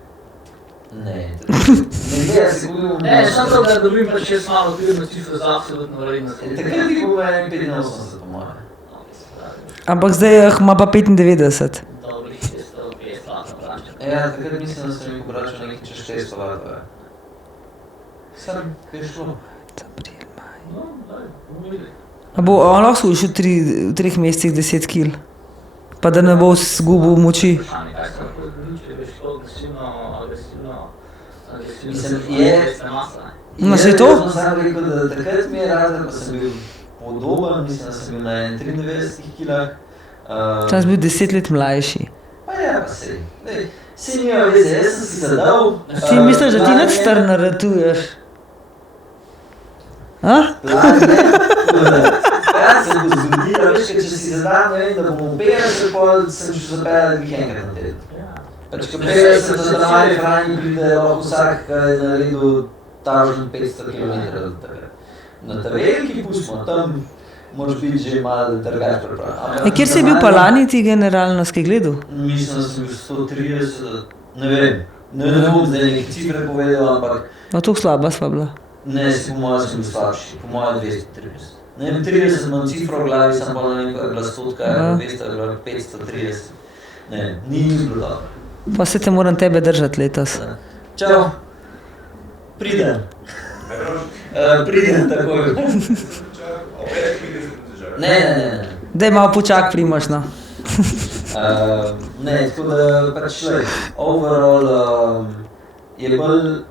Ne, samo to, da dobim pač jaz malo okvirno cifro za absolutno vrednost. Takrat ti bo 85 po moje. Ampak zdaj ima pa 95. Dobrih 250 vatov branča. Ja, takrat mislim, da sem jih obračal nekaj čez 400 vatov. Sam je šlo. No, daj, bomo videli. A bo on lahko slušal v 3 mesecih 10 kil? Pa da ne bo zgubil moči? Vprašanje, kaj se lahko zgodi, če veš to agresivno masa, ne? No, saj to? Jaz sem sam rekel, da takrat mi je razred, pa sem bil podoben, mislim, da sem bil na 93 kilah. Tam si bil 10 let mlajši. Pa ja, pa sej. Sej nima veze, jaz sem si zadal. Ti misliš, da ti nič strno ratuješ? Plan, ne. Ja, se bo zgodilo, veš, ker če si zadam, ne vem, da bomo 50, pol sem še zapeljal nekaj enkrat na teden. Pač, ko 50 za mali Franji pride, lahko vsak je naredil 1500 km do tega. Na ta veliki pustimo, tam moraš biti že malo drugače pripravljen. Kjer si bil pa lani ti generalno, skaj gledal? Mislim, da sem bil 130, ne vem. Ne bom zdaj nekaj cifre povedal, ampak No, tako slaba sva bila. ne, po mojem sem bil slabši, po mojem 230. Ne vem, 30 imam cifro v glavi, sem pa ne vem, kaj je bila 100, je bilo 200, je bilo 530. Ne, ni bilo dobro. Pa se te moram tebe držati letos. Čau, pridem. Pridem takoj. Ne. Daj malo počak, Primož, no. Ne, tako da pač overall je bolj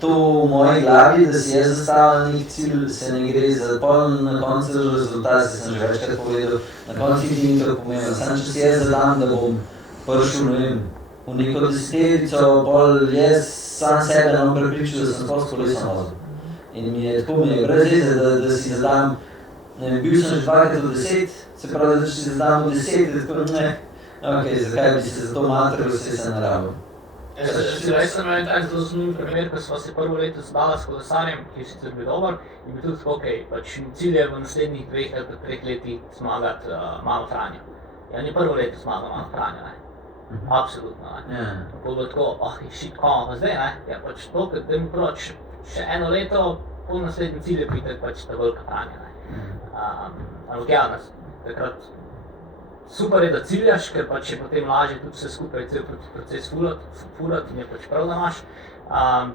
to v moji glavi, da si jaz zastavljam nek cilj, se ne gre za pol na koncu rezultat, sem že večkrat povedal, na koncu ni to pomembno. Samo če si jaz zadam, da bom prišel, ne vem, v neko deseterico, pol jaz sam sebe nam prepričal, da sem sploh s kolesom vozil. In mi je tako brez veze, da si zadam, ne vem, bil sem že 2 do 10, se pravi, da si zadam v 10, tako ne, ok, zakaj bi se za to matril, vse se naravil. Jaz sem imel tak zelo zanimiv primer, ko sva se prvo leto zbala s kolesarjem, ki je sicer bil dober, in bil tudi tako, pač cilj je v naslednjih 2 ali 3 letih zmagati malo Franjo. Ja, ni prvo leto zmagal malo Franjo, ne. Absolutno, ne. Tako bilo tako, shit, koma pa zdaj, ne. Ja, pač to, da mi proč še 1 leto, pol naslednji cilj je biti pač ta velika Franja, ne. Ampak ja, takrat super je, da ciljaš, ker pač je potem lažje tudi vse skupaj cel proces furat in je pač prav, da imaš.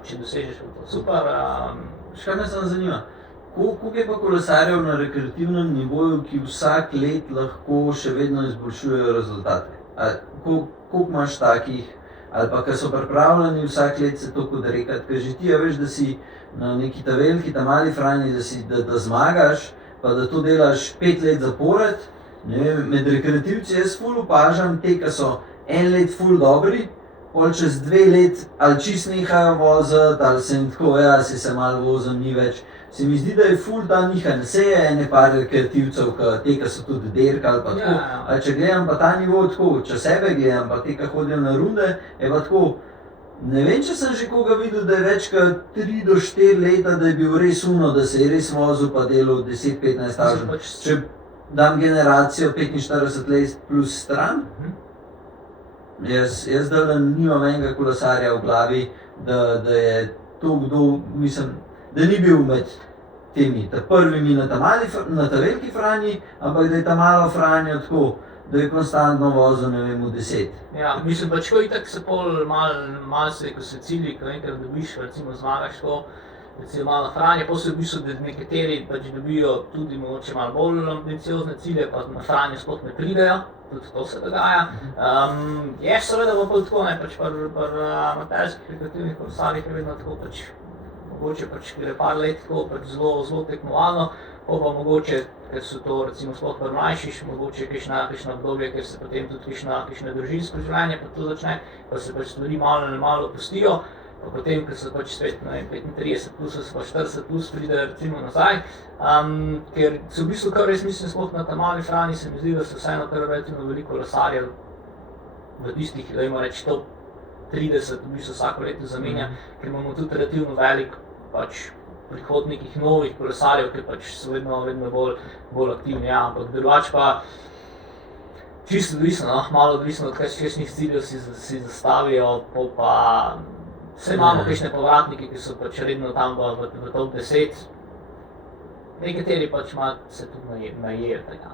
Če dosežeš, bo to super. Še kaj me samo zanima, koliko je pa kolesarjev na rekreativnem nivoju, ki vsak let lahko še vedno izboljšujejo rezultate? Koliko imaš takih, ali pa, ki so pripravljeni vsak let se to kodrekati, ker že ti veš, da si na neki ta veliki, ta mali Franji, da zmagaš, pa da to delaš 5 let zapored. Ne vem, med rekreativci jaz ful opažam te, ki so 1 let ful dobri, pol čez 2 let ali čist nehajo voziti, ali se jim tako, ja, se malo vozim, ni več. Se mi zdi, da je ful ta nihanje, se je ene par rekreativcev, te, ki so tudi derkali pa tako. A če gledam pa ta nivo tako, če sebe gledam pa te, ki hodijo na runde, je pa tako, ne vem, če sem že koga videl, da je več kot 3 do 4 leta, da je bil res uno, da se je res vozil pa delal 10-15 stažen. Če dam generacijo 45 let plus stran, jaz zdaj nimam enega kolesarja v glavi, da je to kdo, mislim, da ni bil med temi, ta prvimi na ta veliki Franji, ampak da je ta malo Franjo tako, da je konstantno vozil, ne vem, v 10. Ja, mislim pač, ko itak se pol malo se, ko se cilji, ko enkrat dobiš, recimo zmagaš to, recimo malo Franje, potem v bistvu, da nekateri pač dobijo tudi mogoče malo bolj ambiciozne cilje, pa na Franje sploh ne pridejo, tudi to se dogaja. Je seveda bo pa tako, ne, pač pri amaterskih rekreativnih kolesarjih je vedno tako pač, mogoče pač gre par let tako pač zelo tekmovalno, pa mogoče, ker so to recimo sploh pri mlajših, mogoče kakšna obdobje, ker se potem tudi kakšne družinsko življenje pa to začne, pa se pač stvari malo opustijo. Pa potem, ko so pač spet 35 plus, pa 40 plus pride recimo nazaj, ker se v bistvu kar res mislim, sploh na ta mali Franji se mi zdi, da se vseeno kar relativno veliko kolesarjev v tistih, da ima reči top 30 v bistvu vsako leto zamenja, ker imamo tudi relativno velik pač prihod nekih novih kolesarjev, ki pač so vedno bolj aktivni, ja, ampak drugače pa čisto odvisno, no, malo odvisno od kakšnih ciljev si zastavijo, pa vse imamo kakšne povratnike, ki so pač redno tam v top 10. Nekateri pač se tudi najejo tega.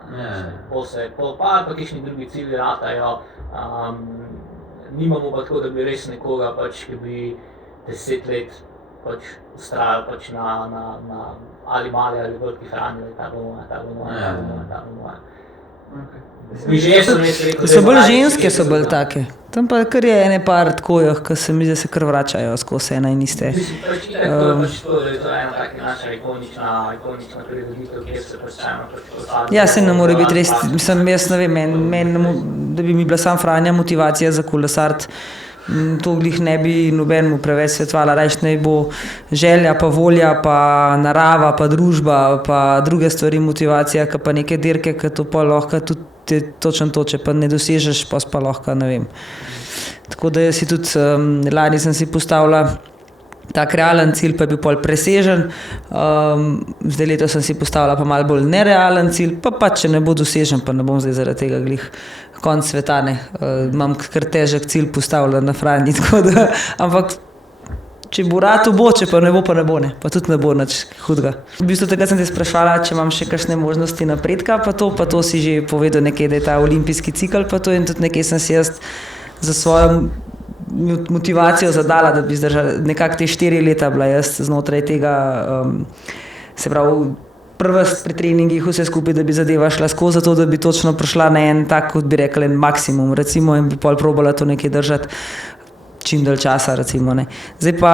Pa kakšni drugi cilji ratajo. Nimamo pa tako, da bi res nekoga pač, ki bi 10 let pač ustrajal pač na ali mali ali veliki Franji, ta bo moja. So bolj ženske, so bolj take. Tam pa kar je ene par takojah, ki se mi zdi, se kar vračajo skozi ena in iste. To je ena taka naša ikonična prireditev, kjer se pač Ja, se ne more biti res, mislim, jaz ne vem, da bi mi bila sam Franja motivacija za kolesart, To glih ne bi nobenemu preveč svetovala, reč naj bo želja, pa volja, pa narava, pa družba, pa druge stvari, motivacija, pa neke dirke, ki to pa lahko tudi točno to, če pa ne dosežeš, pa lahko, ne vem. Tako da jaz si tudi, lani sem si postavila tak realen cilj, pa je bil pol presežen. Zdaj letos sem si postavila pa malo bolj nerealen cilj, pa če ne bo dosežen, pa ne bom zdaj zaradi tega glih konc sveta, ne. Imam kar težek cilj postavljen na Franji, tako da, ampak če bo ratu bo, če pa ne bo, ne. Pa tudi ne bo nič hudega. V bistvu takrat sem te sprašvala, če imam še kakšne možnosti napredka, pa to si že povedal nekaj, da je ta olimpijski cikel, pa to in tudi nekaj sem si jaz za svojo motivacijo zadala, da bi zdržala nekako te 4 leta bila jaz znotraj tega, se pravi, prva pri treningih vse skupaj, da bi zadeva šla skozi to, da bi točno prišla na en tak, kot bi rekla, en maksimum, recimo, in bi pol probala to nekaj držati čim dalj časa, recimo, ne. Zdaj pa,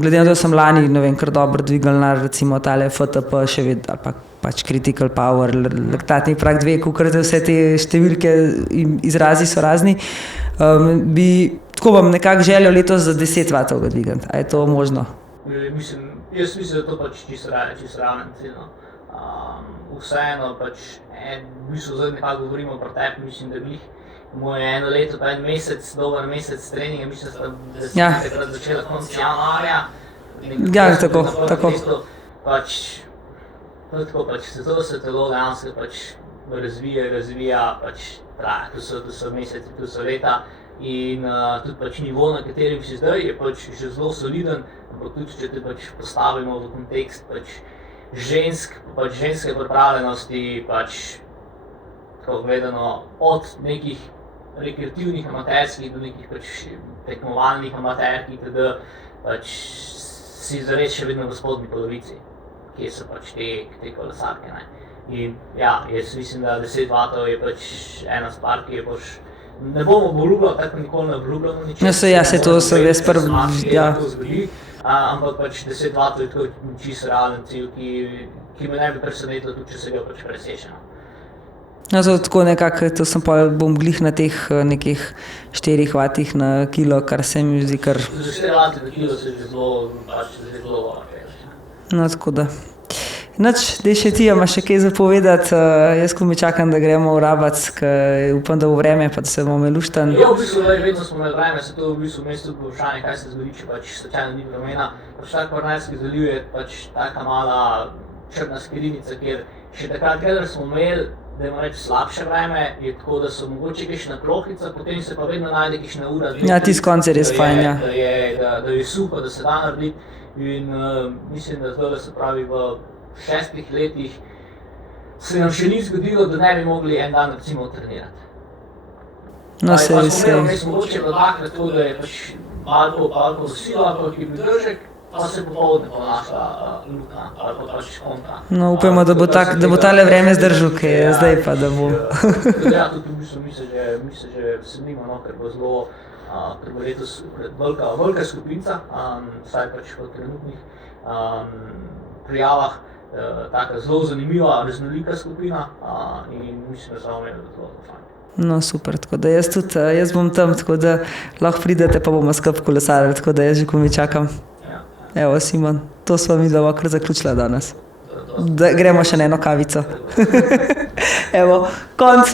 glede na to, sem lani, ne vem, kar dobro dvignila, recimo, tale FTP še vedno, ali pa pač critical power, laktatni prag 2, kakor vse te številke in izrazi so razni, tako bom nekako želel letos za 10 vatov ga dvigniti. A je to možno? Jaz mislim, da to pač čisto realno cilj. Vseeno pač, v bistvu zdaj nekako govorimo o tebi, mislim, da glih moj 1 leto pa 1 mesec, dober mesec treninga, mislim, da sem takrat začela konec januarja. Ja, tako. Tako pač, zato se telo dejansko pač razvija, pač traja, to so meseci, to so leta in tudi pač nivo, na katerem si zdaj, je pač že zelo soliden, ampak tudi, če te pač postavimo v kontekst pač ženske pripravljenosti, pač tako gledano od nekih rekreativnih amaterskih do nekih pač tekmovalnih amaterk itd. Pač si zares še vedno v spodnji polovici, kje so pač te kolesarke, ne. In ja, jaz mislim, da 10 vatov je pač ena stvar, ki je pač ne bomo obljubljali, tako nikoli ne obljubljamo ničesar. Ja, se to se ves ampak pač 10 vatov je tako čisto realen cilj, ki me ne bi presenetil, tudi če se ga pač preseže. No, tako nekako, to sem pa bom glih na teh nekih 4 vatih na kilo, kar se mi zdi kar... Za 4 vati na kilo se že zelo dobro. No, tako da. Nič, daj še ti, imaš še kaj za povedati, jaz ko mi čakam, da gremo v Rabac, ker upam, da bo vreme, pa da se bomo imeli luštan. Ja, v bistvu vedno smo imeli vreme, se to v bistvu mesto vprašanje, kaj se zgodi, če pač slučajno ni vremena. Pač tak Kvarnerski zaliv je pač taka mala črna skrinjica, kjer še takrat, kadar smo imeli, da imamo reči slabše vreme, je tako, da so mogoče kakšna plohica, potem se pa vedno najde kakšna ura. Ja, tisti konc je res fajn, ja. Da je suho, da se da narediti in mislim, da zdaj se pravi v 6 letih se nam še ni zgodilo, da ne bi mogli en dan recimo trenirati. No, se mogoče bilo dvakrat to, da je pač malo sila, ampak je bil držek, pa se popoldne pa našla luka ali pa pač kontra. No, upajmo, da bo tale vreme zdržal, kaj je zdaj pa, da bo. Ja, tudi v bistvu mi se že veselimo, no, ker bo zelo, ker bo letos velika skupinca, vsaj pač v trenutnih prijavah, taka zelo zanimiva, raznolika skupina in mislim, da smo imeli zelo fajn. No, super, tako da jaz bom tam, tako da lahko pridete, pa bomo skupaj kolesarili, tako da jaz že ko mi čakam. Evo, Simon, to sva midva kar zaključila danes. Da gremo še na eno kavico. Evo, konc!